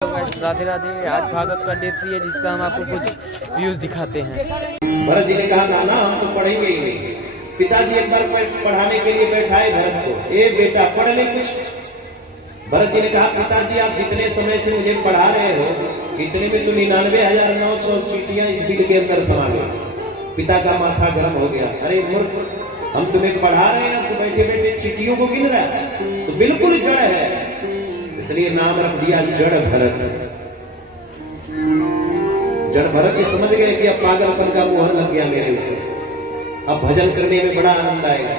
राधे राधे। आज भागवत का डे 3 है जिसका हम आपको कुछ व्यूज दिखाते हैं। भरत जी ने कहा था ना हम तो पढ़ेंगे ही नहीं। पिताजी एक बार पढ़ाने के लिए बैठाए भरत को, ए बेटा पढ़ ले कुछ। भरत जी ने कहा पिताजी आप जितने समय से मुझे पढ़ा रहे हो इतने में तो 99,900 चीटियां इस बिल के अंदर समा गई। पिता का माथा गर्म हो गया, अरे मूर्ख हम तुम्हें पढ़ा रहे हैं, तो बैठे बैठे चीटियों को गिन रहा है, तो बिल्कुल जड़ है। इसलिए नाम रख दिया जड़ भरत। जड़ भरत जी समझ गए कि अब पागलपन का मुहर लग गया मेरे ऊपर, अब भजन करने में बड़ा आनंद आएगा।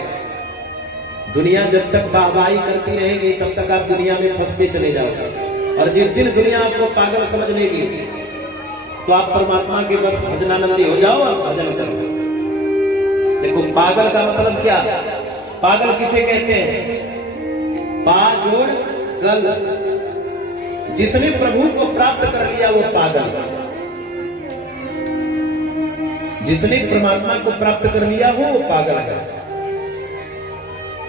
दुनिया जब तक वाहवाही करती रहेगी तब तक आप दुनिया में फंसते चले जाओगे, और जिस दिन दुनिया आपको पागल समझ लेगी तो आप परमात्मा के बस भजनानंदी हो जाओ और भजन करो। देखो पागल का मतलब क्या, पागल किसे कहते हैं? पा जोड़ गल, जिसने प्रभु को प्राप्त कर लिया वो पागल, जिसने परमात्मा को प्राप्त कर लिया वो पागल है।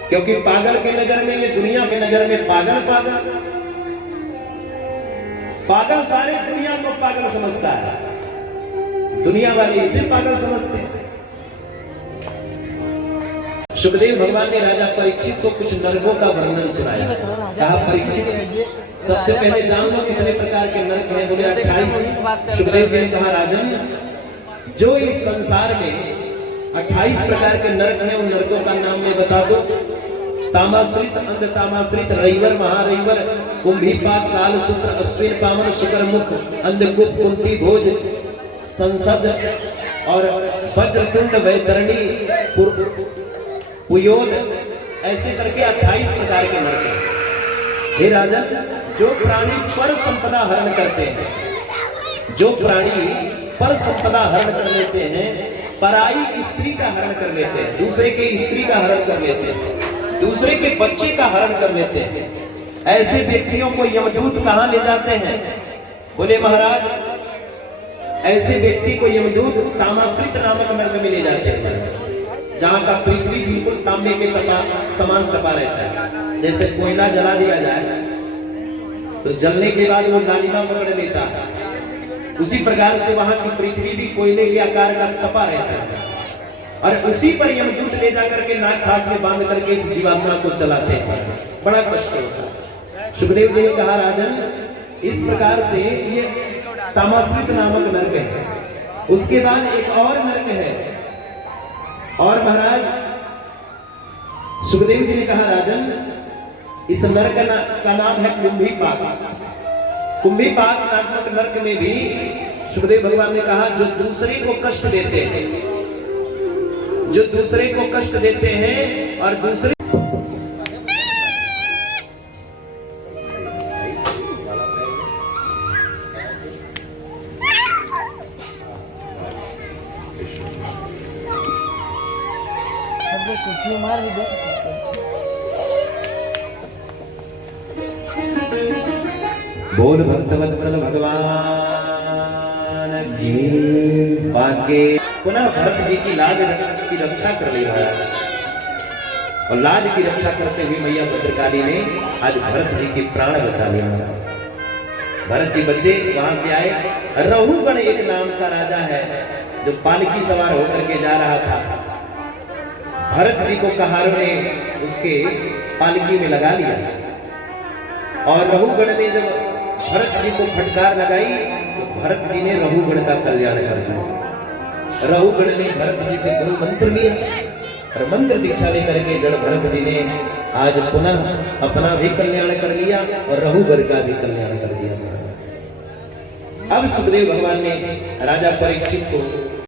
क्योंकि पागल के नजर में, ये दुनिया के नजर में पागल पागल पागल सारी दुनिया को पागल समझता है, दुनिया वाले इसे पागल समझते हैं। सुखदेव भगवान ने राजा परीक्षित को कुछ नरकों का वर्णन सुनाया। कहा परीक्षित सबसे पहले जान लो कितने प्रकार के नरक हैं। बोले 28। सुखदेव जी ने कहा राजन, जो इस संसार में 28 प्रकार के नरक हैं उन नरकों का नाम मैं बता दो। तामाश्रित, अंध तामाश्रित, रईवर, महारईवर, कुंभीपाक, काल सूत्र, अश्विन पावन, शुकर मुख, अंधकूप, कुंती भोज, संसद और वज्रतुंड, वैतरणी, पुयोद, ऐसे करके 28 प्रकार के नरक हैं। हे राजन, जो प्राणी पर संपदा हरण करते हैं, जो प्राणी पर संपदा हरण कर लेते हैं, पराई स्त्री का हरण कर लेते हैं, दूसरे के स्त्री का हरण कर लेते हैं, दूसरे के बच्चे का हरण कर लेते हैं, ऐसे व्यक्तियों को यमदूत कहां ले जाते हैं? बोले महाराज, ऐसे व्यक्ति को यमदूत तामाश्रित नामक नरक में ले जाते हैं, जहां का पृथ्वी बिल्कुल तांबे के समान तपा रहता है। जैसे कोयला जला दिया जाए तो जलने के बाद वो लालिमा पकड़ लेता है, उसी प्रकार से वहां की पृथ्वी भी कोयले के आकार का तपा रहता है, और उसी पर यमदूत ले जाकर के नाक फांस में बांध करके इस जीवात्मा को चलाते हैं। बड़ा कष्ट होता है। सुखदेव जी ने कहा राजन, इस प्रकार से ये तामाश्रित नामक नरक है। उसके बाद एक और नरक है, और महाराज सुखदेव जी ने कहा राजन, इस नरक का नाम है कुंभीपाक। कुंभीपाक नामक नरक में भी सुखदेव भगवान ने कहा जो दूसरे को कष्ट देते हैं, जो दूसरे को कष्ट देते हैं और दूसरे मार भी बोल भक्तवत्सल भगवान जी बाके। पुनः भरत जी की लाज की रक्षा कर ली है, और लाज की रक्षा करते हुए मैया भद्रकाली ने आज भरत जी की प्राण बचा लिया। भरत जी बचे, वहां से आए। रहुगण एक नाम का राजा है जो पालकी सवार होकर के जा रहा था। भरत जी को कहारों ने उसके पालकी में लगा लिया, और रहुगण ने जब भरत जी को फटकार लगाई तो भरत जी ने रहुगण का कल्याण कर दिया। रहुगण ने भरत जी से गुरु मंत्र लिया, और मंत्र दीक्षा लेकर के जड़ भरत जी ने आज पुनः अपना भी कल्याण कर लिया और रहुगण का भी कल्याण कर दिया। अब सुखदेव भगवान ने राजा परीक्षित को